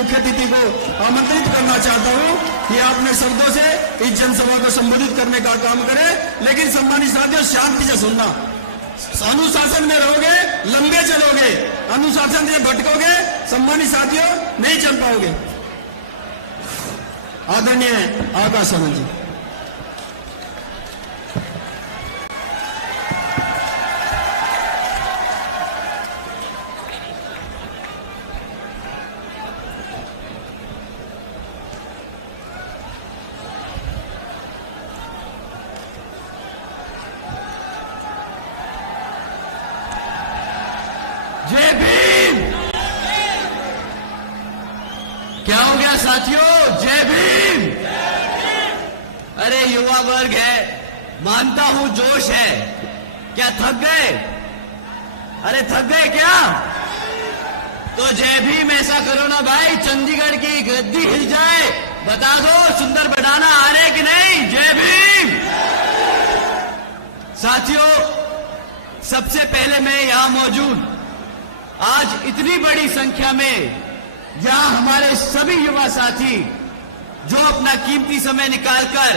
मुख्य अतिथि को आमंत्रित करना चाहता हूं कि अपने शब्दों से इस जनसभा को संबोधित करने का काम करें। लेकिन सम्मानित साथियों, शांति से सुनना। अनुशासन में रहोगे, लंबे चलोगे। अनुशासन से भटकोगे, सम्मानित साथियों, नहीं चल पाओगे। आदरणीय आकाश आनंद जी। जय भीम। क्या हो गया साथियों? जय भीम। अरे युवा वर्ग है, मानता हूं जोश है। क्या थक गए? अरे थक गए क्या? तो जय भीम ऐसा करो ना भाई, चंडीगढ़ की गद्दी हिल जाए। बता दो सुंदर बढ़ाना आ रहे कि नहीं? जय भीम। साथियों, सबसे पहले मैं यहां मौजूद आज इतनी बड़ी संख्या में यहां हमारे सभी युवा साथी जो अपना कीमती समय निकालकर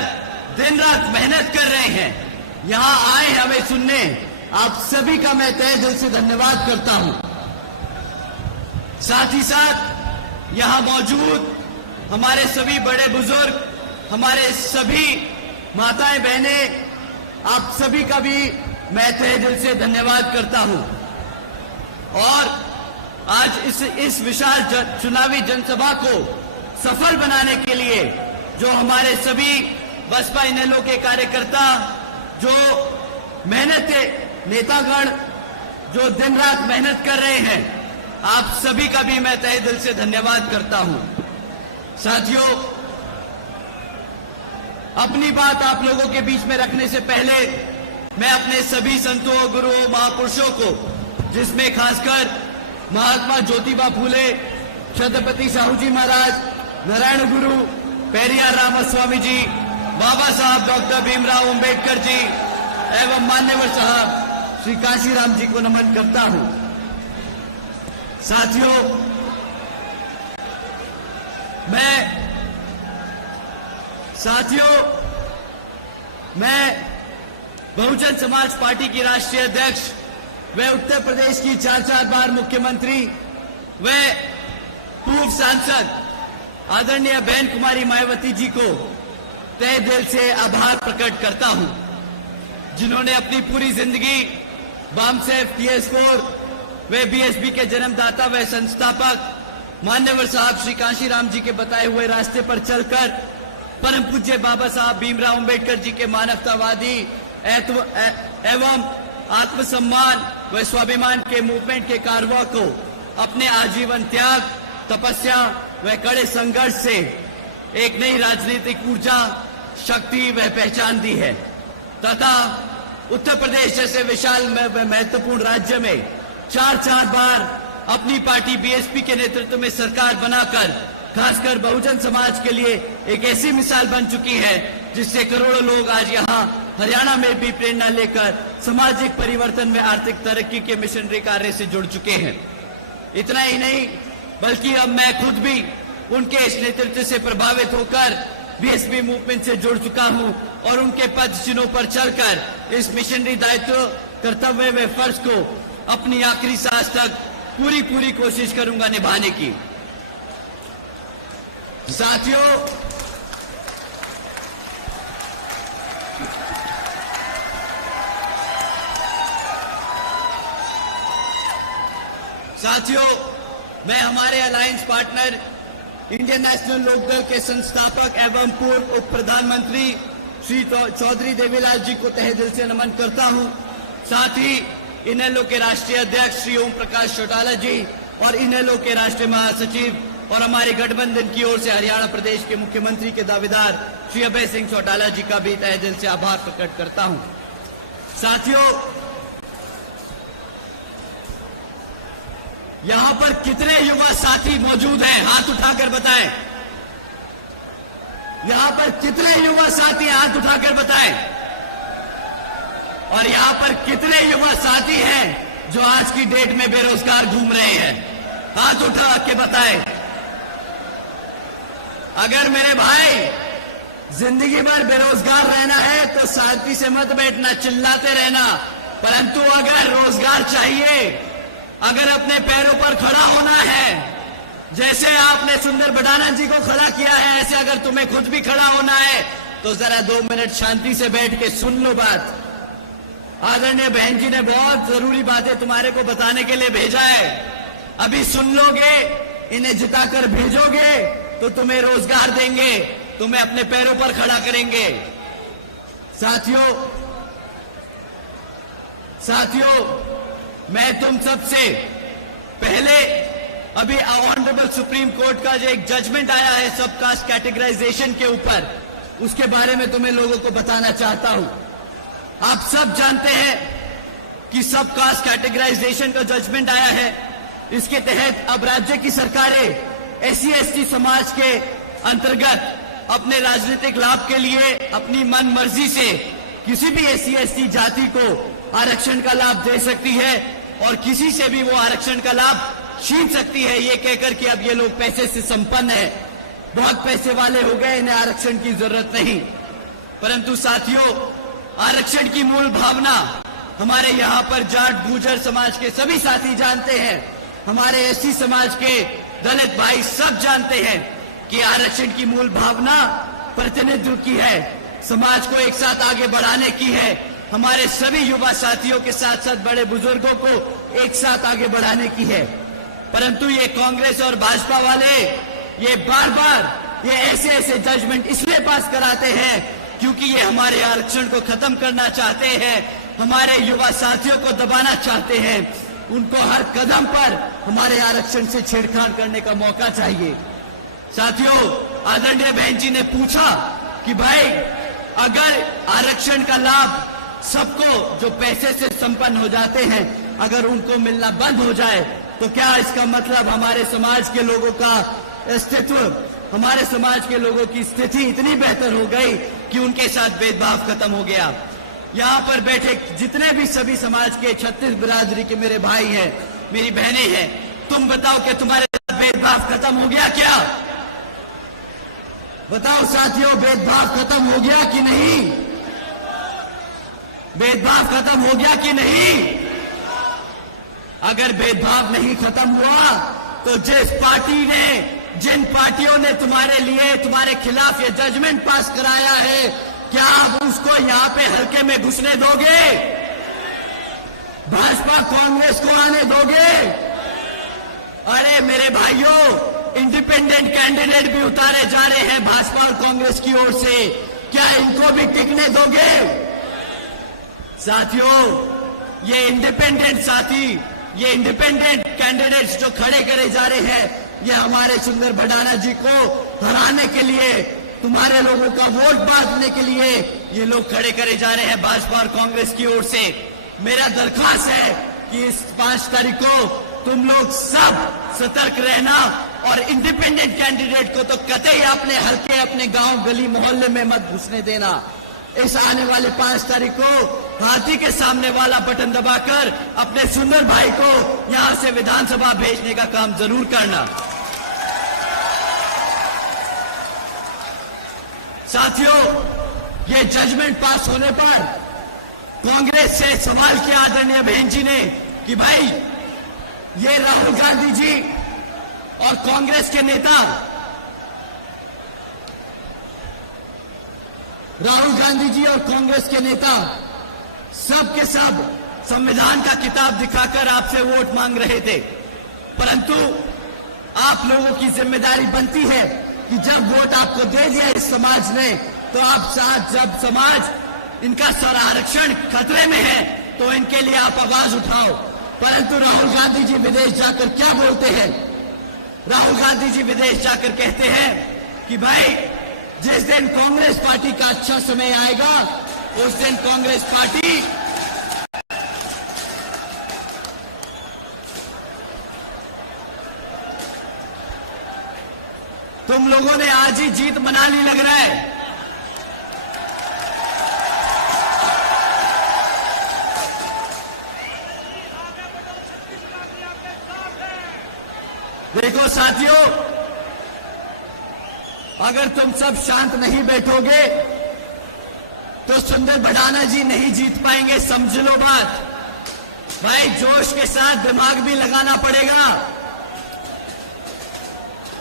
दिन रात मेहनत कर रहे हैं, यहां आए हमें सुनने, आप सभी का मैं तहे दिल से धन्यवाद करता हूं। साथ ही साथ यहां मौजूद हमारे सभी बड़े बुजुर्ग, हमारे सभी माताएं बहनें, आप सभी का भी मैं तहे दिल से धन्यवाद करता हूं। और आज इस विशाल चुनावी जनसभा को सफल बनाने के लिए जो हमारे सभी बसपा इनेलो के कार्यकर्ता, जो नेतागण जो दिन रात मेहनत कर रहे हैं, आप सभी का भी मैं तहे दिल से धन्यवाद करता हूं। साथियों, अपनी बात आप लोगों के बीच में रखने से पहले मैं अपने सभी संतों, गुरुओं, महापुरुषों को, जिसमें खासकर महात्मा ज्योतिबा फूले, छत्रपति साहू जी महाराज, नारायण गुरु पेरियार रामास्वामी जी, बाबा साहब डॉक्टर भीमराव अंबेडकर जी एवं मान्यवर साहब श्री काशीराम जी को नमन करता हूं। साथियों, मैं बहुजन समाज पार्टी की राष्ट्रीय अध्यक्ष, वे उत्तर प्रदेश की 4 बार मुख्यमंत्री, वे पूर्व सांसद आदरणीय बहन कुमारी मायावती जी को तहे दिल से आभार प्रकट करता हूं, जिन्होंने अपनी पूरी जिंदगी बामसेफ, TS4, वे बीएसपी के जन्मदाता व संस्थापक मान्यवर साहब श्री काशीराम जी के बताए हुए रास्ते पर चलकर परम पूज्य बाबा साहब भीमराव अंबेडकर जी के मानवतावादी एवं आत्मसम्मान व स्वाभिमान के मूवमेंट के कारवा को अपने आजीवन त्याग, तपस्या व कड़े संघर्ष से एक नई राजनीतिक ऊर्जा, शक्ति व पहचान दी है तथा उत्तर प्रदेश जैसे विशाल व महत्वपूर्ण राज्य में 4 बार अपनी पार्टी बीएसपी के नेतृत्व में सरकार बनाकर खासकर बहुजन समाज के लिए एक ऐसी मिसाल बन चुकी है, जिससे करोड़ों लोग आज यहाँ हरियाणा में भी प्रेरणा लेकर सामाजिक परिवर्तन में आर्थिक तरक्की के मिशनरी कार्य से जुड़ चुके हैं। इतना ही नहीं, बल्कि अब मैं खुद भी उनके इस नेतृत्व से प्रभावित होकर बीएसपी मूवमेंट से जुड़ चुका हूं और उनके पद चिन्हों पर चलकर इस मिशनरी दायित्व, कर्तव्य व फर्ज को अपनी आखिरी सांस तक पूरी कोशिश करूंगा निभाने की। साथियों, मैं हमारे alliance partner Indian National Lokdal के संस्थापक एवं पूर्व उप प्रधानमंत्री श्री चौधरी देवीलाल जी को तहे दिल से नमन करता हूं। साथ ही इनेलो के राष्ट्रीय अध्यक्ष श्री ओम प्रकाश चौटाला जी और इनेलो के राष्ट्रीय महासचिव और हमारे गठबंधन की ओर से हरियाणा प्रदेश के मुख्यमंत्री के दावेदार श्री अभय सिंह चौटाला जी का भी तहे दिल से आभार प्रकट करता हूं। साथियों, यहां पर कितने युवा साथी मौजूद हैं? हाथ उठाकर बताएं। यहां पर कितने युवा साथी, हाथ उठाकर बताएं। और यहां पर कितने युवा साथी हैं जो आज की डेट में बेरोजगार घूम रहे हैं? हाथ उठा के बताएं। अगर मेरे भाई जिंदगी भर बेरोजगार रहना है तो शांति से मत बैठना, चिल्लाते रहना। परंतु अगर रोजगार चाहिए, अगर अपने पैरों पर खड़ा होना है, जैसे आपने सुंदर बडाना जी को खड़ा किया है, ऐसे अगर तुम्हें खुद भी खड़ा होना है तो जरा 2 मिनट शांति से बैठ के सुन लो बात। आदरणीय बहन जी ने बहुत जरूरी बातें तुम्हारे को बताने के लिए भेजा है। अभी सुन लोगे, इन्हें जिताकर भेजोगे तो तुम्हें रोजगार देंगे, तुम्हें अपने पैरों पर खड़ा करेंगे। साथियों, मैं तुम सबसे पहले अभी ऑनरेबल सुप्रीम कोर्ट का जो एक जजमेंट आया है सब कास्ट कैटेगराइजेशन के ऊपर, उसके बारे में तुम्हें लोगों को बताना चाहता हूं। आप सब जानते हैं कि सब कास्ट कैटेगराइजेशन का जजमेंट आया है। इसके तहत अब राज्य की सरकारें SC/ST समाज के अंतर्गत अपने राजनीतिक लाभ के लिए अपनी मन मर्जी से किसी भी SC/ST जाति को आरक्षण का लाभ दे सकती है और किसी से भी वो आरक्षण का लाभ छीन सकती है, ये कहकर कि अब ये लोग पैसे से संपन्न है, बहुत पैसे वाले हो गए, इन्हें आरक्षण की जरूरत नहीं। परंतु साथियों, आरक्षण की मूल भावना हमारे यहाँ पर जाट गुर्जर समाज के सभी साथी जानते हैं, हमारे SC समाज के दलित भाई सब जानते हैं कि आरक्षण की मूल भावना प्रतिनिधित्व की है, समाज को एक साथ आगे बढ़ाने की है, हमारे सभी युवा साथियों के साथ साथ बड़े बुजुर्गों को एक साथ आगे बढ़ाने की है। परंतु ये कांग्रेस और भाजपा वाले ये बार बार ये ऐसे जजमेंट इसलिए पास कराते हैं क्योंकि ये हमारे आरक्षण को खत्म करना चाहते हैं, हमारे युवा साथियों को दबाना चाहते हैं। उनको हर कदम पर हमारे आरक्षण से छेड़छाड़ करने का मौका चाहिए। साथियों, आदरणीय बहन जी ने पूछा कि भाई अगर आरक्षण का लाभ सबको जो पैसे से संपन्न हो जाते हैं अगर उनको मिलना बंद हो जाए तो क्या इसका मतलब हमारे समाज के लोगों का अस्तित्व, हमारे समाज के लोगों की स्थिति इतनी बेहतर हो गई कि उनके साथ भेदभाव खत्म हो गया? यहाँ पर बैठे जितने भी सभी समाज के 36 बिरादरी के मेरे भाई हैं, मेरी बहनें हैं, तुम बताओ कि तुम्हारे साथ भेदभाव खत्म हो गया क्या? बताओ साथियों, भेदभाव खत्म हो गया कि नहीं? भेदभाव खत्म हो गया कि नहीं? अगर भेदभाव नहीं खत्म हुआ तो जिन पार्टियों ने तुम्हारे लिए, तुम्हारे खिलाफ ये जजमेंट पास कराया है, क्या आप उसको यहां पे हल्के में घुसने दोगे? भाजपा कांग्रेस को आने दोगे? अरे मेरे भाइयों, इंडिपेंडेंट कैंडिडेट भी उतारे जा रहे हैं भाजपा और कांग्रेस की ओर से, क्या इनको भी टिकने दोगे? साथियों, ये इंडिपेंडेंट कैंडिडेट्स जो खड़े करे जा रहे हैं, ये हमारे सुंदर बडाना जी को हराने के लिए, तुम्हारे लोगों का वोट बांटने के लिए ये लोग खड़े करे जा रहे हैं भाजपा और कांग्रेस की ओर से। मेरा दरख्वास्त है कि इस 5 तारीख को तुम लोग सब सतर्क रहना और इंडिपेंडेंट कैंडिडेट को तो कतई अपने हल्के, अपने गांव, गली, मोहल्ले में मत घुसने देना। इस आने वाले 5 तारीख को हाथी के सामने वाला बटन दबाकर अपने सुंदर भाई को यहां से विधानसभा भेजने का काम जरूर करना। साथियों, ये जजमेंट पास होने पर कांग्रेस से सवाल किया आदरणीय बहन जी ने कि भाई ये राहुल गांधी जी और कांग्रेस के नेता, राहुल गांधी जी और कांग्रेस के नेता सब के सब संविधान का किताब दिखाकर आपसे वोट मांग रहे थे, परंतु आप लोगों की जिम्मेदारी बनती है कि जब वोट आपको दे दिया इस समाज ने, तो आप साथ, जब समाज इनका सारा आरक्षण खतरे में है तो इनके लिए आप आवाज उठाओ। परंतु राहुल गांधी जी विदेश जाकर क्या बोलते हैं? राहुल गांधी जी विदेश जाकर कहते हैं कि भाई जिस दिन कांग्रेस पार्टी का अच्छा समय आएगा उस दिन कांग्रेस पार्टी तुम लोगों ने आज ही जीत मना ली लग रहा है। देखो साथियों, अगर तुम सब शांत नहीं बैठोगे तो सुंदर भडाना जी नहीं जीत पाएंगे, समझ लो बात। भाई जोश के साथ दिमाग भी लगाना पड़ेगा,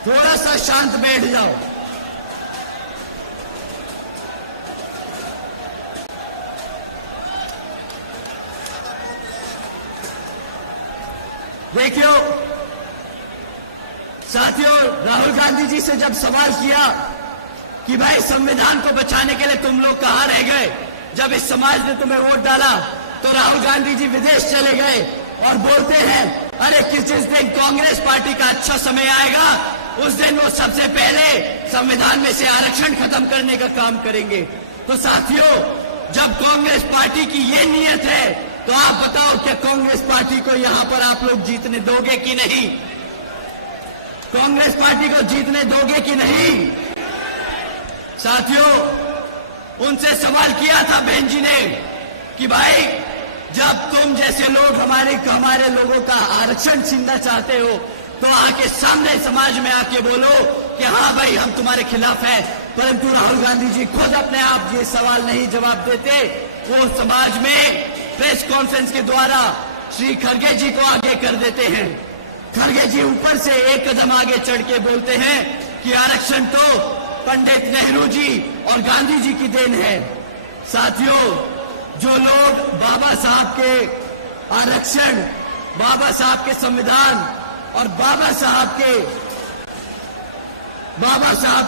थोड़ा सा शांत बैठ जाओ। देखियो साथियों, राहुल गांधी जी से जब सवाल किया कि भाई संविधान को बचाने के लिए तुम लोग कहां रह गए, जब इस समाज ने तुम्हें वोट डाला, तो राहुल गांधी जी विदेश चले गए और बोलते हैं अरे जिस दिन कांग्रेस पार्टी का अच्छा समय आएगा उस दिन वो सबसे पहले संविधान में से आरक्षण खत्म करने का काम करेंगे। तो साथियों, जब कांग्रेस पार्टी की ये नीयत है तो आप बताओ क्या कांग्रेस पार्टी को यहां पर आप लोग जीतने दोगे कि नहीं? कांग्रेस पार्टी को जीतने दोगे कि नहीं? साथियों, उनसे सवाल किया था बहन जी ने कि भाई जब तुम जैसे लोग हमारे लोगों का आरक्षण छीनना चाहते हो तो आके सामने समाज में आके बोलो कि हाँ भाई हम तुम्हारे खिलाफ हैं। परंतु राहुल गांधी जी खुद अपने आप ये सवाल नहीं जवाब देते, वो समाज में प्रेस कॉन्फ्रेंस के द्वारा श्री खड़गे जी को आगे कर देते हैं। खड़गे जी ऊपर से एक कदम आगे चढ़ के बोलते हैं कि आरक्षण तो पंडित नेहरू जी और गांधी जी की देन है। साथियों, जो लोग बाबा साहब के आरक्षण, बाबा साहब के संविधान और बाबा साहब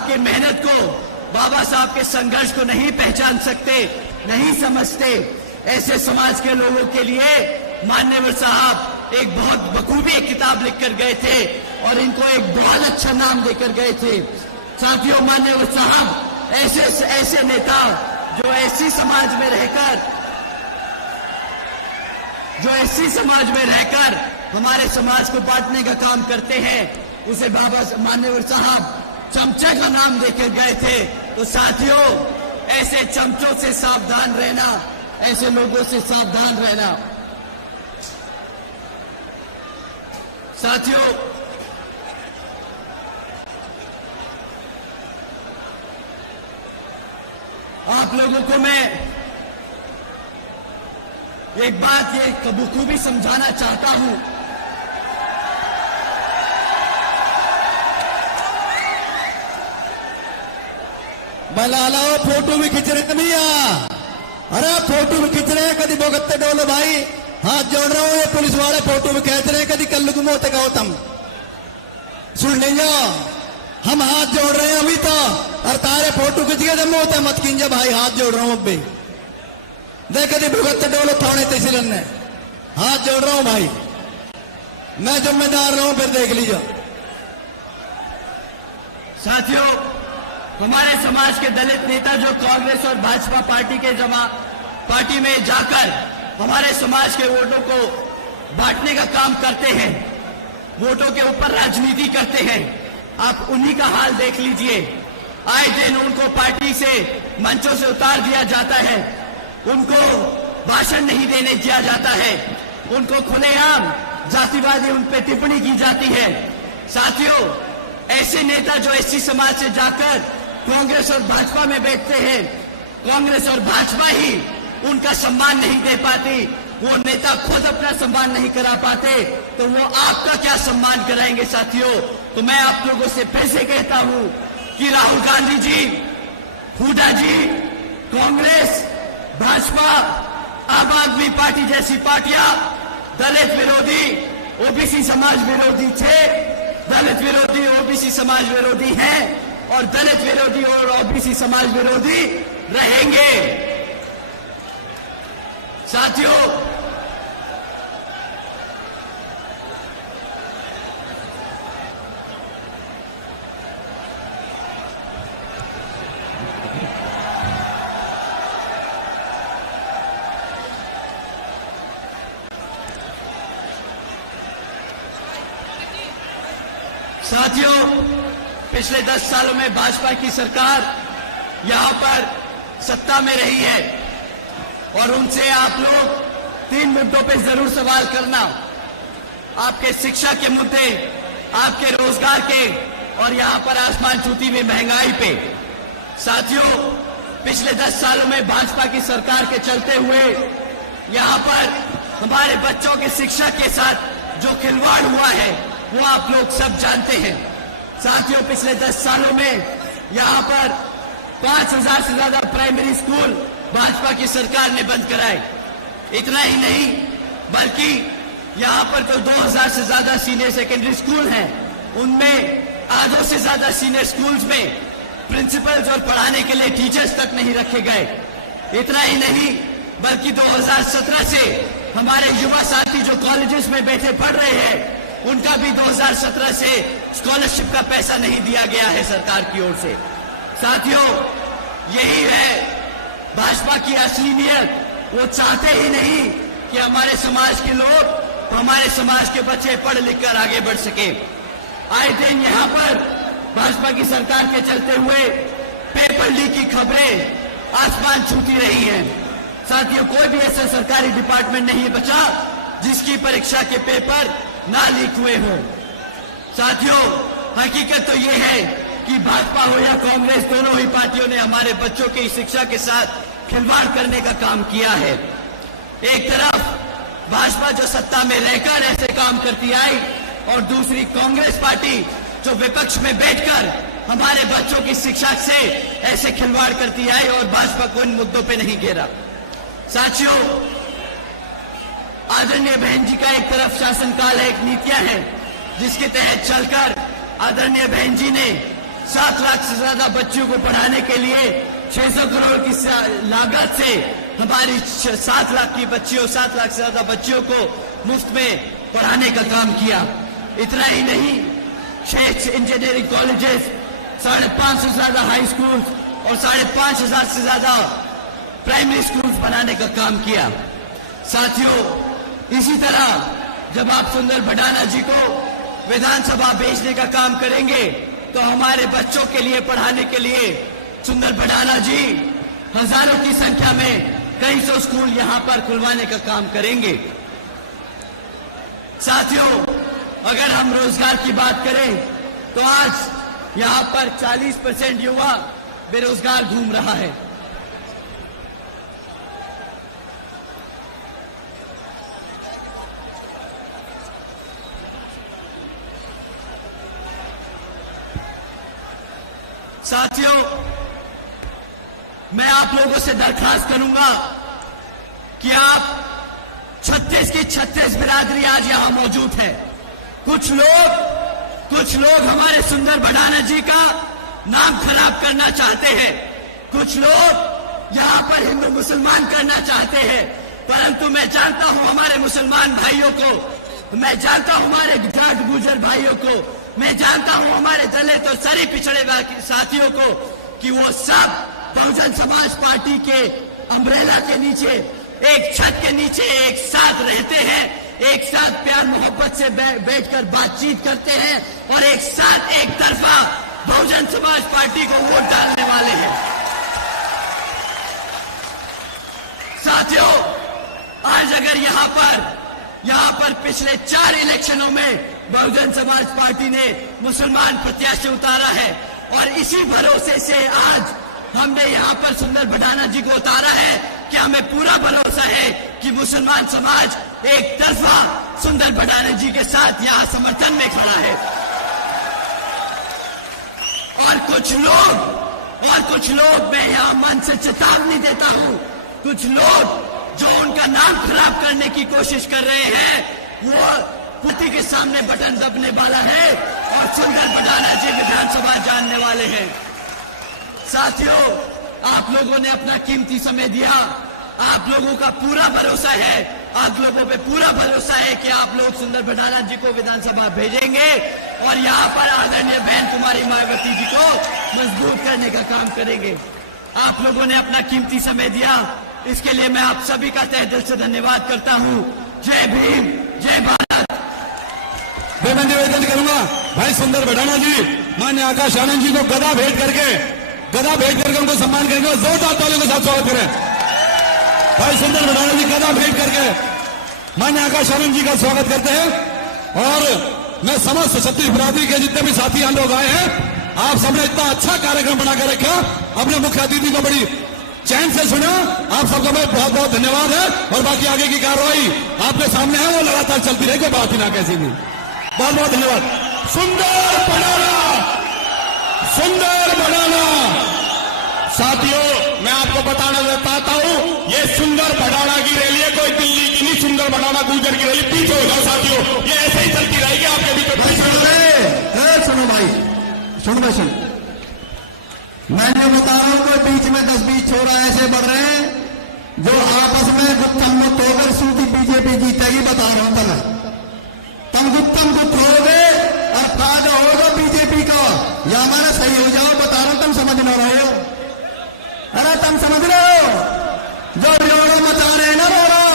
के मेहनत को, बाबा साहब के संघर्ष को नहीं पहचान सकते, नहीं समझते, ऐसे समाज के लोगों के लिए मान्यवर साहब एक बहुत बखूबी किताब लिखकर गए थे और इनको एक बहुत अच्छा नाम देकर गए थे। साथियों, मान्यवर साहब ऐसे नेता जो ऐसी समाज में रहकर हमारे समाज को बांटने का काम करते हैं, उसे बाबा मान्यवर साहब चमचे का नाम देकर गए थे। तो साथियों, ऐसे चमचों से सावधान रहना, ऐसे लोगों से सावधान रहना। साथियों, आप लोगों को मैं एक बात ये बखूबी समझाना चाहता हूं। मलाला फोटो भी खिंच रहे भैया, अरे फोटो भी खिंच रहे हैं, कभी भोगते डोलो भाई, हाथ जोड़ रहा हूं। ये पुलिस वाले फोटो भी खींच रहे हैं, कभी कल घुमोते गौतम सुन लीजिए, हम हाथ जोड़ रहे हैं अभी तो, और तारे फोटो खिंच गए जब होते मत कीजिए भाई, हाथ जोड़ रहा हूं अभी। देख कभी भुगतते डोलो थाने तहसील ने, हाथ जोड़ रहा हूं भाई, मैं जिम्मेदार रहा हूं, फिर देख लीजिए। साथियों, हमारे समाज के दलित नेता जो कांग्रेस और भाजपा पार्टी में जाकर हमारे समाज के वोटों को बांटने का काम करते हैं, वोटों के ऊपर राजनीति करते हैं, आप उन्हीं का हाल देख लीजिए। आए दिन उनको पार्टी से मंचों से उतार दिया जाता है, उनको भाषण नहीं देने दिया जाता है, उनको खुलेआम जातिवादी उन पर टिप्पणी की जाती है। साथियों, ऐसे नेता जो एससी समाज से जाकर कांग्रेस और भाजपा में बैठते हैं, कांग्रेस और भाजपा ही उनका सम्मान नहीं दे पाती, वो नेता खुद अपना सम्मान नहीं करा पाते, तो वो आपका क्या सम्मान कराएंगे। साथियों, तो मैं आप लोगों से फिर से कहता हूं कि राहुल गांधी जी, हुड्डा जी, कांग्रेस, भाजपा, आम आदमी पार्टी जैसी पार्टियां दलित विरोधी, ओबीसी समाज विरोधी थे, दलित विरोधी ओबीसी समाज विरोधी हैं और दलित विरोधी और ओबीसी समाज विरोधी रहेंगे। साथियों, पिछले 10 सालों में भाजपा की सरकार यहां पर सत्ता में रही है और उनसे आप लोग 3 मुद्दों पे जरूर सवाल करना। आपके शिक्षा के मुद्दे, आपके रोजगार के, और यहां पर आसमान छूती हुई महंगाई पे। साथियों, पिछले 10 सालों में भाजपा की सरकार के चलते हुए यहां पर हमारे बच्चों की शिक्षा के साथ जो खिलवाड़ हुआ है वो आप लोग सब जानते हैं। साथियों, पिछले 10 सालों में यहां पर 5000 से ज्यादा प्राइमरी स्कूल भाजपा की सरकार ने बंद कराए। इतना ही नहीं, बल्कि यहां पर तो 2000 से ज्यादा सीनियर सेकेंडरी स्कूल हैं, उनमें आधों से ज्यादा सीनियर स्कूल्स में प्रिंसिपल्स और पढ़ाने के लिए टीचर्स तक नहीं रखे गए। इतना ही नहीं, बल्कि 2017 से हमारे युवा साथी जो कॉलेजेस में बैठे पढ़ रहे हैं, उनका भी 2017 से स्कॉलरशिप का पैसा नहीं दिया गया है सरकार की ओर से। साथियों, यही है भाजपा की असली नीयत। वो चाहते ही नहीं कि हमारे समाज के लोग, हमारे समाज के बच्चे पढ़ लिख कर आगे बढ़ सके। आए दिन यहां पर भाजपा की सरकार के चलते हुए पेपर लीक की खबरें आसमान छूती रही हैं। साथियों, कोई भी ऐसा सरकारी डिपार्टमेंट नहीं बचा जिसकी परीक्षा के पेपर ना लीक हुए हों। साथियों, हकीकत तो ये है कि भाजपा हो या कांग्रेस, दोनों ही पार्टियों ने हमारे बच्चों की शिक्षा के साथ खिलवाड़ करने का काम किया है। एक तरफ भाजपा जो सत्ता में रहकर ऐसे काम करती आई, और दूसरी कांग्रेस पार्टी जो विपक्ष में बैठकर हमारे बच्चों की शिक्षा से ऐसे खिलवाड़ करती आई और भाजपा को इन मुद्दों पे नहीं घेरा। साथियों, आदरणीय बहन जी का एक तरफ शासनकाल है, एक नीतियां हैं जिसके तहत चलकर आदरणीय बहन जी ने 7 लाख से ज्यादा बच्चों को पढ़ाने के लिए 600 करोड़ की लागत से हमारी 7 लाख की बच्चियों, 7 लाख से ज्यादा बच्चियों को मुफ्त में पढ़ाने का काम किया। इतना ही नहीं, 6 इंजीनियरिंग कॉलेजेस, 550 से ज्यादा हाई स्कूल और 5500 से ज्यादा प्राइमरी स्कूल्स बनाने का काम किया। साथियों, इसी तरह जब आप सुंदर भडाना जी को विधानसभा भेजने का काम करेंगे तो हमारे बच्चों के लिए पढ़ाने के लिए सुंदर भडाना जी हजारों की संख्या में कई सौ स्कूल यहां पर खुलवाने का काम करेंगे। साथियों, अगर हम रोजगार की बात करें तो आज यहां पर 40% युवा बेरोजगार घूम रहा है। साथियों, मैं आप लोगों से दरखास्त करूंगा कि आप 36 की 36 बिरादरी आज यहां मौजूद है। कुछ लोग हमारे सुंदर भडाना जी का नाम खराब करना चाहते हैं, कुछ लोग यहां पर हिंदू मुसलमान करना चाहते हैं, परंतु मैं जानता हूं हमारे मुसलमान भाइयों को, मैं जानता हूं हमारे जाट गुजर भाइयों को, मैं जानता हूं हमारे दलित और सारे पिछड़े साथियों को कि वो सब बहुजन समाज पार्टी के अम्ब्रेला के नीचे, एक छत के नीचे एक साथ रहते हैं, एक साथ प्यार मोहब्बत से बैठकर बातचीत करते हैं और एक साथ एक तरफा बहुजन समाज पार्टी को वोट डालने वाले हैं। साथियों, आज अगर यहां पर पिछले 4 इलेक्शनों में बहुजन समाज पार्टी ने मुसलमान प्रत्याशी उतारा है और इसी भरोसे से आज हमने यहां पर सुंदर भडाना जी को उतारा है कि हमें पूरा भरोसा है कि मुसलमान समाज एक तरफा सुंदर भडाना जी के साथ यहां समर्थन में खड़ा है। और कुछ लोग मैं यहां मन से चेतावनी देता हूं, कुछ लोग जो उनका नाम खराब करने की कोशिश कर रहे हैं, वो पुती के सामने बटन दबने वाला है और सुंदर भडाना जी विधानसभा जानने वाले हैं। साथियों, आप लोगों ने अपना कीमती समय दिया, आप लोगों का पूरा भरोसा है, आप लोगों पे पूरा भरोसा है कि आप लोग सुंदर भडाना जी को विधानसभा भेजेंगे और यहाँ पर आदरणीय बहन कुमारी मायावती जी को मजबूत करने का काम करेंगे। आप लोगों ने अपना कीमती समय दिया, इसके लिए मैं आप सभी का तहे दिल से धन्यवाद करता हूँ। जय भीम, जय भारत। मैं निवेदन करूंगा भाई सुंदर भडाना जी, मान्य आकाश आनंद जी को गदा भेंट करके उनको सम्मान करेंगे और जोरदार तालियों के साथ स्वागत करें। भाई सुंदर भडाना जी गदा भेंट करके मान्य आकाश आनंद जी का स्वागत करते हैं और मैं समस्त क्षत्रिय बिरादरी के जितने भी साथी यहाँ लोग आए हैं, आप सबने इतना अच्छा कार्यक्रम बना के रखा, अपने मुख्य अतिथि को बड़ी चैन से सुना, आप सबका मैं बहुत बहुत धन्यवाद है। और बाकी आगे की कार्रवाई आपके सामने है, वो लगातार चलती रहेगी, बात ही ना कैसी भी। बहुत बहुत धन्यवाद। सुंदर बनाना, सुंदर बनाना। साथियों, मैं आपको बताना चाहता हूं, ये सुंदर भडाना की रैली है, कोई दिल्ली की नहीं, सुंदर भडाना गुजर की रैली। पीछे हो जाओ साथियों, ये ऐसे ही चलती रहेगी आपके बीच में। सुनो भाई, सुनो भाई, सुन, मैं जो बता रहा हूं कि बीच में 10-20 छोरा ऐसे बढ़ रहे हैं जो आपस में गुत्तम गुत्त होकर सूती बीजेपी जीतेगी, बता रहा हूं तुम्हें। तुम गुत्तम गुत्त होगे और फायदा होगा बीजेपी का, या हमारा सही हो जाओ, बता रहा हूं, तुम समझ ना रहे हो। अरे तुम समझ रहे हो जो रोड़ा मचा रहे हैं ना, रोड़ा,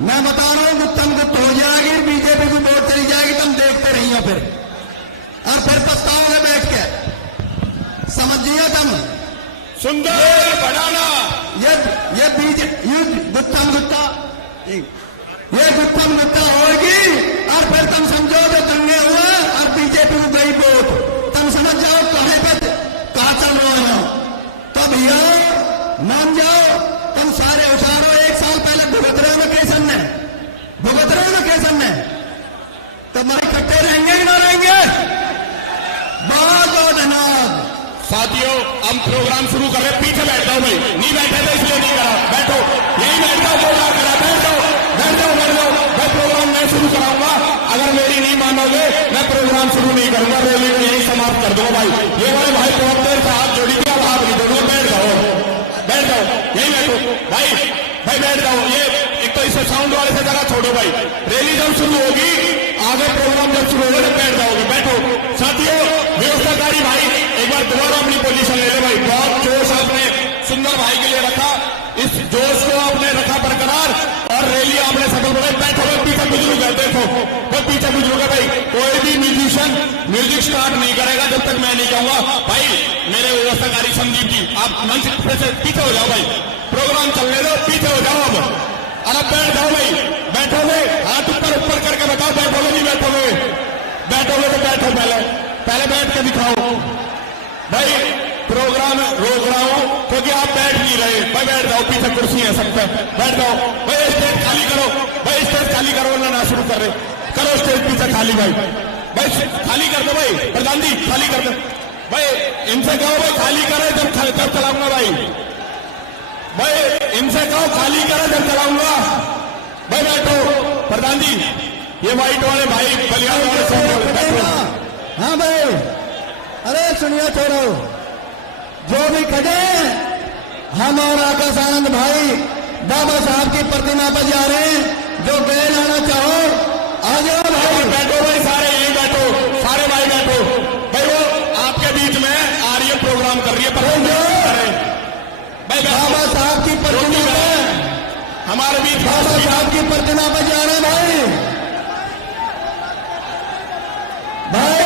मैं बता रहा हूं गुत्तम गुत्त हो जाएगी, बीजेपी की वोट चली जाएगी, तुम देखते रहिए फिर, और फिर पछताओगे बैठ के, समझिए तुम। सुंदर बनाना, ये गुत्तम गुत्ता, ये गुत्तम गुत्ता होगी, और फिर तुम समझो जो दंगे हुए और बीजेपी को गई वोट, तुम समझ जाओ कहां पे कहां चल रहे हो। तो भैया मान जाओ, तुम सारे होशियार हो, 1 साल पहले भुगत रहे हो वेकेशन में, भुगत रहे हो वेकेशन में, तो हमारे इकट्ठे रहेंगे कि ना रहेंगे? बहुत बहुत धन्यवाद। साथियों, हम प्रोग्राम शुरू कर रहे हैं, पीछे बैठ जाओ भाई, नहीं बैठे तो इसलिए नहीं करा, बैठो, यही बैठ जाओ, प्रोग्राम करा, बैठ जाओ, बैठ जाओ, बैठ जाओ। मैं प्रोग्राम मैं शुरू कराऊंगा, अगर मेरी नहीं मानोगे मैं प्रोग्राम शुरू नहीं करूंगा, रैली को यही समाप्त कर दूंगा भाई। ये वाले भाई बहुत देर से हाथ जोड़ी थी, अब हाथ नहीं जोड़ो, बैठ जाओ, बैठ जाओ, यही बैठो भाई, भाई बैठ जाओ। ये एक तो इसे साउंड वाले से जगह छोड़ो भाई, रैली जब शुरू होगी, आगे प्रोग्राम जब शुरू होगा तो बैठ जाओगे, बैठो। साथियों, व्यवस्थाकारी भाई एक बार दोबारा अपनी पोजीशन ले ले भाई, बहुत जोश आपने सुंदर भाई के लिए रखा, इस जोश को आपने रखा बरकरार, और रैली आपने सफल बनाई। बैठो, पीछे बुजुर्ग है, देखो वो पीछे बुजुर्ग है भाई, कोई भी म्यूजिशियन म्यूजिक स्टार्ट नहीं करेगा जब तक मैं नहीं कहूंगा। भाई मेरे व्यवस्थाकारी संदीप जी, आप मंच से पीछे हो जाओ भाई, प्रोग्राम चलने दो, पीछे हो जाओ अब, अरे बैठ जाओ भाई, बैठोगे हाथ ऊपर ऊपर करके बताओ, बैठोगे नहीं बैठोगे? बैठोगे तो बैठो, पहले बैठ के दिखाओ भाई। प्रोग्राम रोक रहा हूं क्योंकि आप बैठ नहीं रहे भाई, बैठ जाओ, पीछे कुर्सी है सब पे, बैठ जाओ भाई। स्टेज खाली करो भाई, स्टेज खाली करो, वरना ना शुरू कर रहे, करो स्टेज पीछे खाली भाई, भाई खाली कर दो भाई, प्रधान जी खाली कर दो भाई, इनसे कहो भाई खाली करे जब चलाऊंगा भाई, भाई इनसे कहो खाली करे जब चलाऊंगा भाई। बैठो प्रधान जी, ये व्हाइट वाले भाई बलियान वाले बैठो। हाँ भाई, अरे सुनिए छोड़ो, जो भी खड़े हम और आकाश आनंद भाई बाबा साहब की प्रतिमा पर जा रहे हैं, जो गए लाना चाहो आ जाओ भाई। बैठो भाई, सारे यही बैठो, सारे भाई बैठो भाई। वो आपके बीच में आ रही है, प्रोग्राम कर रही है, पर भाई बाबा साहब की प्रतिमा पर, हमारे बीच बाबा साहब की प्रतिमा पर जा रहे हैं भाई। भाई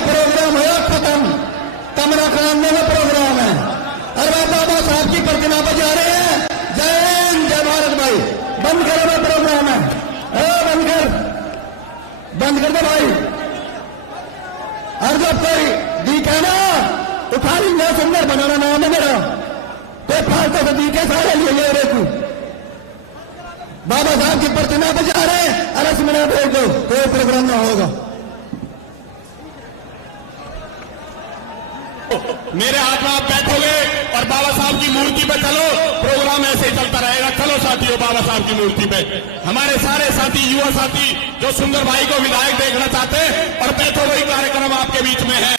प्रोग्राम है खत्म, कमरा खाने में प्रोग्राम है, अरे बाबा साहब की प्रतिमा पर जा रहे हैं। जय हिंद, जय भारत भाई, बंद करो ना प्रोग्राम है, बंद कर दो भाई। और जब कोई दिखे ना, उठा लीजिए, सुंदर बनाना नाम है मेरा, कोई फालतू से दिखे सारे लिए रेखू, बाबा साहब की प्रतिमा पर जा रहे हैं, अरे सुना भेजो, कोई प्रोग्राम ना होगा। मेरे हाथ में आप बैठोगे और बाबा साहब की मूर्ति पे चलो, प्रोग्राम ऐसे ही चलता रहेगा। चलो साथियों, बाबा साहब की मूर्ति पे हमारे सारे साथी, युवा साथी जो सुंदर भाई को विधायक देखना चाहते हैं, और बैठो, वही कार्यक्रम आपके बीच में है।